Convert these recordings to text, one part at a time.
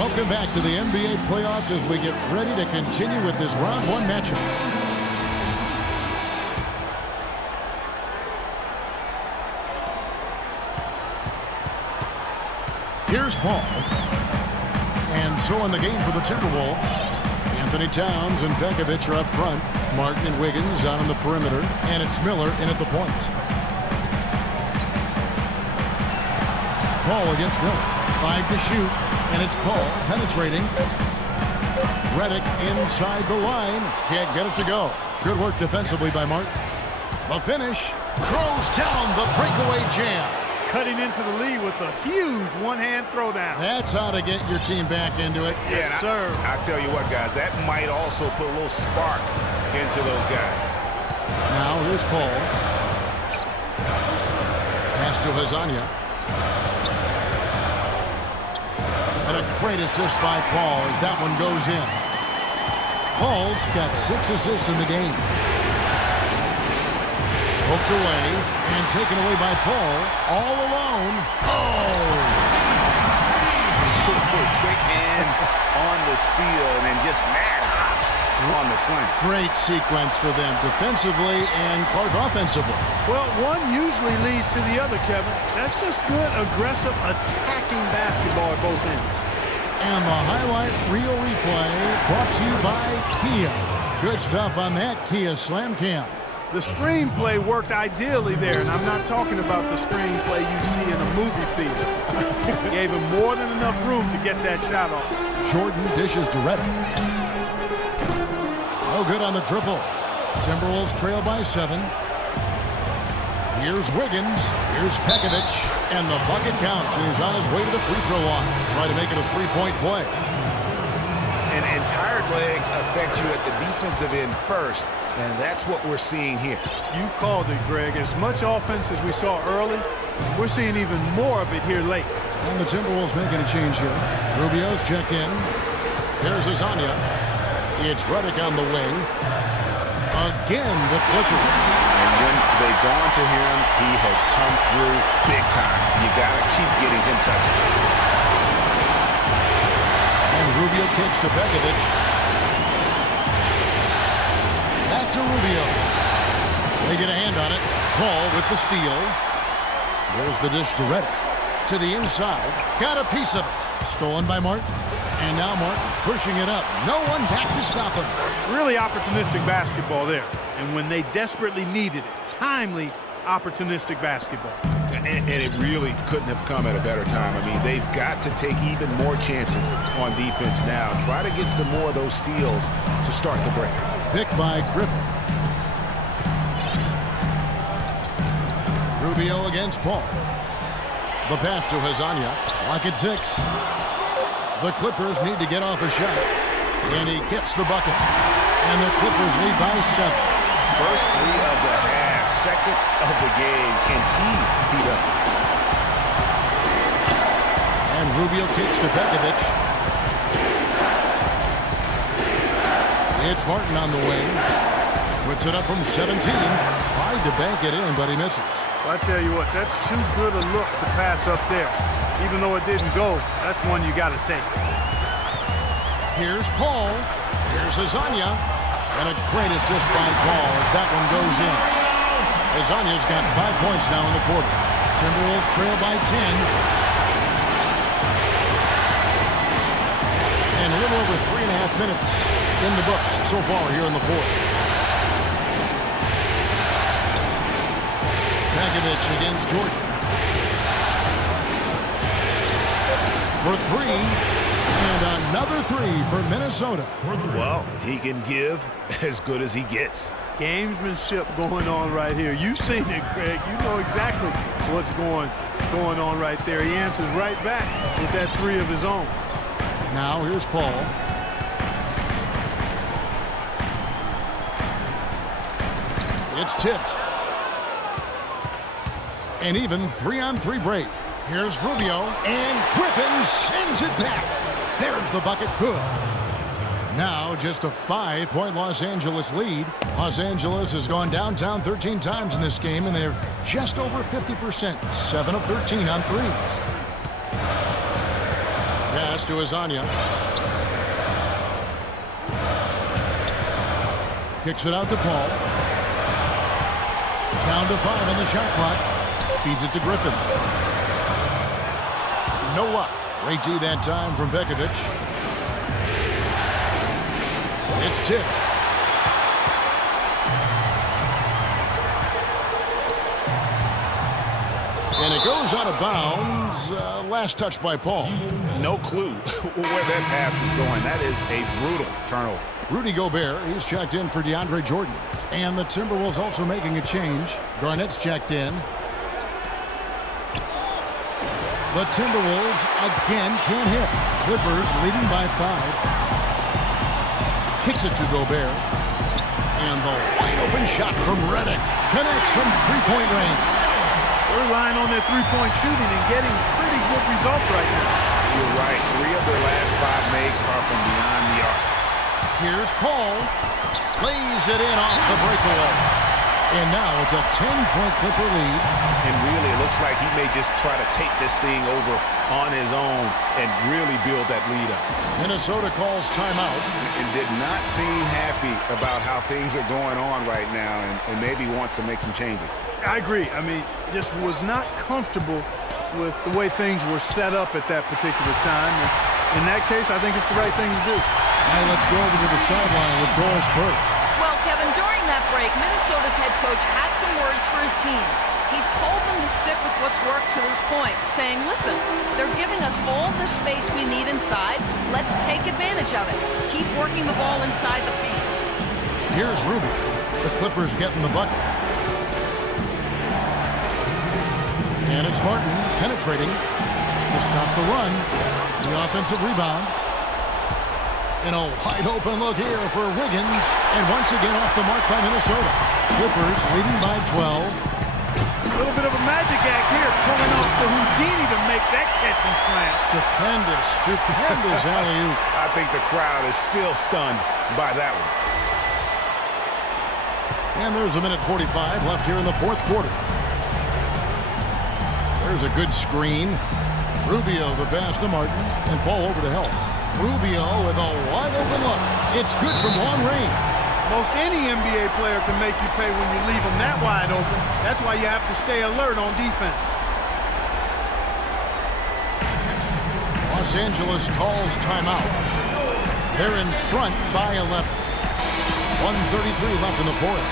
Welcome back to the NBA playoffs as we get ready to continue with this round one matchup. Here's Paul. And so in the game for the Timberwolves, Anthony Towns and Pekovic are up front. Martin and Wiggins out on the perimeter. And it's Miller in at the point. Paul against Miller. 5 to shoot. And it's Paul penetrating. Redick inside the line. Can't get it to go. Good work defensively by Martin. The finish. Throws down the breakaway jam. Cutting into the lead with a huge one-hand throwdown. That's how to get your team back into it. Yes, sir. I tell you what, guys, that might also put a little spark into those guys. Now here's Paul. Pass to Hazania. And a great assist by Paul as that one goes in. Paul's got 6 assists in the game. Poked away and taken away by Paul. All alone. Oh! Quick hands on the steal and then just mad hops on the slam. Great sequence for them defensively and Clark offensively. Well, one usually leads to the other, Kevin. That's just good, aggressive, attacking basketball at both ends. And the highlight reel replay brought to you by Kia. Good stuff on that Kia Slam Cam. The screenplay worked ideally there, and I'm not talking about the screenplay you see in a movie theater. Gave him more than enough room to get that shot off. Jordan dishes to Redick. No good on the triple. Timberwolves trail by 7. Here's Wiggins. Here's Pekovic. And the bucket counts, and he's on his way to the free throw line. Try to make it a 3-point play. And tired legs affect you at the defensive end first, and that's what we're seeing here. You called it, Greg. As much offense as we saw early, we're seeing even more of it here late. And the Timberwolves making a change here. Rubio's checked in. There's Hazania. It's Redick on the wing. Again, the Clippers. And when they've gone to him, he has come through big time. You got to keep getting him touches. And Rubio kicks to Pekovic. Back to Rubio. They get a hand on it. Paul with the steal. There's the dish to Redick. To the inside. Got a piece of it. Stolen by Martin. And now Martin pushing it up. No one back to stop him. Really opportunistic basketball there. And when they desperately needed it, timely, opportunistic basketball. And it really couldn't have come at a better time. I mean, they've got to take even more chances on defense now. Try to get some more of those steals to start the break. Picked by Griffin. Rubio against Paul. The pass to Hazania. Lock at 6. The Clippers need to get off a shot. And he gets the bucket. And the Clippers lead by 7. First 3 of the half, second of the game. Can he beat up? And Rubio kicks to Pekovic. It's Martin on the wing. Puts it up from 17. Tried to bank it in, but he misses. Well, I tell you what, that's too good a look to pass up there. Even though it didn't go, that's one you got to take. Here's Paul. Here's Hazania. And a great assist by Paul as that one goes in. Hazania's got 5 points now in the quarter. Timberwolves trail by 10. And a little over 3.5 minutes in the books so far here in the fourth. Pekovic against Jordan. For 3. And another 3 for Minnesota. Well, he can give as good as he gets. Gamesmanship going on right here. You've seen it, Greg. You know exactly what's going on right there. He answers right back with that 3 of his own. Now here's Paul. It's tipped. An even 3-on-3 break. Here's Rubio, and Griffin sends it back. There's the bucket, good. Now just a 5-point Los Angeles lead. Los Angeles has gone downtown 13 times in this game, and they're just over 50%, 7 of 13 on threes. pass to Azania. Kicks it out to Paul. Down to 5 on the shot clock. Feeds it to Griffin. No luck. Great D that time from Bekovic. It's tipped. And it goes out of bounds. Last touch by Paul. No clue where that pass was going. That is a brutal turnover. Rudy Gobert, he's checked in for DeAndre Jordan. And the Timberwolves also making a change. Garnett's checked in. The Timberwolves again can't hit. Clippers leading by 5. Kicks it to Gobert. And the wide open shot from Redick. Connects from three-point range. They're relying on their three-point shooting and getting pretty good results right now. You're right. 3 of their last 5 makes are from beyond the arc. Here's Paul. Lays it in off the breakaway. And now it's a 10-point Clipper lead. And really, it looks like he may just try to take this thing over on his own and really build that lead up. Minnesota calls timeout. And did not seem happy about how things are going on right now and maybe wants to make some changes. I agree. I mean, just was not comfortable with the way things were set up at that particular time. And in that case, I think it's the right thing to do. Now let's go over to the sideline with Doris Burke. Well, Kevin, during that break, Minnesota's head coach had some words for his team. He told them to stick with what's worked to this point, saying, listen, they're giving us all the space we need inside. Let's take advantage of it. Keep working the ball inside the paint. Here's Ruby. The Clippers getting the bucket. And it's Martin penetrating to stop the run. The offensive rebound. And a wide open look here for Wiggins. And once again off the mark by Minnesota. Clippers leading by 12. A little bit of a magic act here, pulling off the Houdini to make that catch and slam. Stupendous alley-oop. I think the crowd is still stunned by that one. And there's a minute 45 left here in the fourth quarter. There's a good screen. Rubio the pass to Martin, and Paul over to help. Rubio with a wide open look. It's good from long range. Most any NBA player can make you pay when you leave them that wide open. That's why you have to stay alert on defense. Los Angeles calls timeout. They're in front by 11. 1:33 left in the fourth.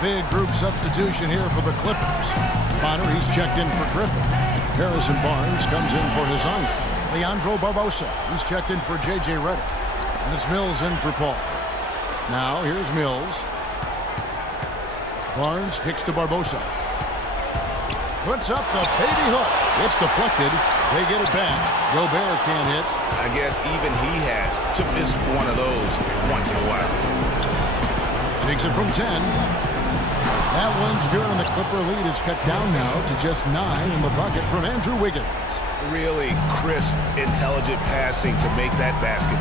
Big group substitution here for the Clippers. Bonner, he's checked in for Griffin. Harrison Barnes comes in for Azania. Leandro Barbosa, he's checked in for J.J. Redick. And it's Mills in for Paul. Now, here's Mills. Barnes kicks to Barbosa. Puts up the baby hook. It's deflected. They get it back. Gobert can't hit. I guess even he has to miss one of those once in a while. Takes it from 10. That one's good, and the Clipper lead is cut down now to just 9 in the bucket from Andrew Wiggins. Really crisp, intelligent passing to make that basket.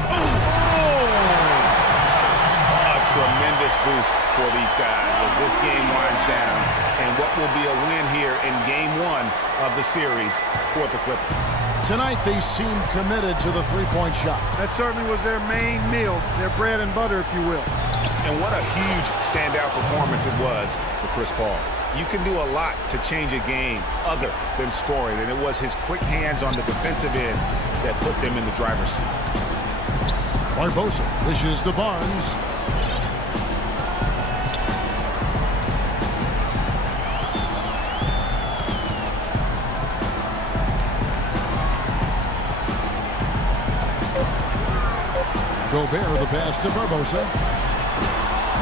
A tremendous boost for these guys as this game winds down, and what will be a win here in Game 1 of the series for the Clippers. Tonight, they seem committed to the three-point shot. That certainly was their main meal, their bread and butter, if you will. And what a huge standout performance it was for Chris Paul. You can do a lot to change a game other than scoring, and it was his quick hands on the defensive end that put them in the driver's seat. Barbosa dishes to Barnes. Gobert the pass to Barbosa.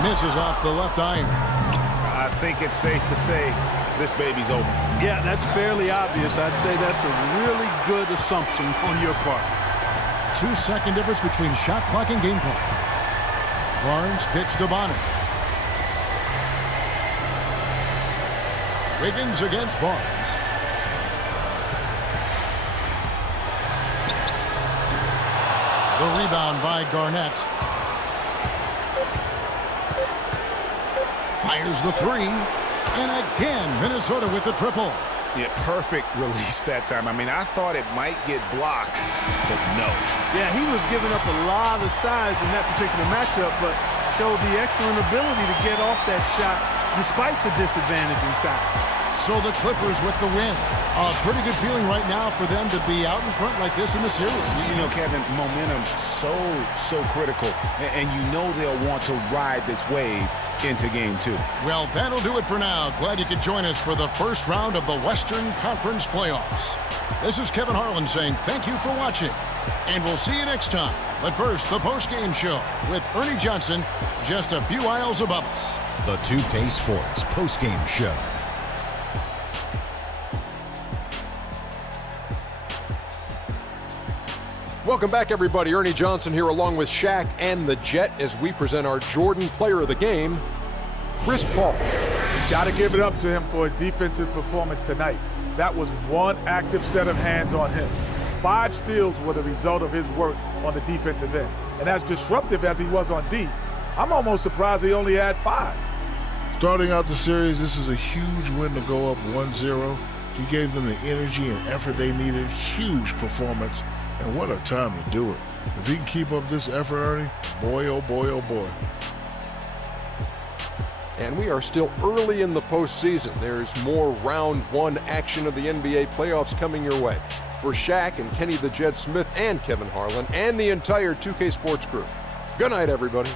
Misses off the left iron. I think it's safe to say this baby's over. Yeah, that's fairly obvious. I'd say that's a really good assumption on your part. 2-second difference between shot clock and game clock. Barnes kicks to Bonner. Wiggins against Barnes. The rebound by Garnett. Fires the three. And again, Minnesota with the triple. Yeah, perfect release that time. I mean, I thought it might get blocked, but no. Yeah, he was giving up a lot of size in that particular matchup, but showed the excellent ability to get off that shot despite the disadvantage inside. So the Clippers with the win. A pretty good feeling right now for them to be out in front like this in the series. You know, Kevin, momentum so critical, and you know they'll want to ride this wave into game 2. Well, that'll do it for now. Glad you could join us for the first round of the Western Conference playoffs. This is Kevin Harlan saying thank you for watching, and we'll see you next time. But first, the post-game show with Ernie Johnson just a few aisles above us. The 2K Sports post-game show. Welcome back, everybody. Ernie Johnson here along with Shaq and the Jet as we present our Jordan Player of the Game, Chris Paul. Got to give it up to him for his defensive performance tonight. That was one active set of hands on him. 5 steals were the result of his work on the defensive end. And as disruptive as he was on D, I'm almost surprised he only had 5. Starting out the series, this is a huge win to go up 1-0. He gave them the energy and effort they needed. Huge performance. And what a time to do it. If he can keep up this effort, Ernie, boy, oh boy, oh boy. And we are still early in the postseason. There's more round 1 action of the NBA playoffs coming your way. For Shaq and Kenny the Jet Smith and Kevin Harlan and the entire 2K Sports crew. Good night, everybody.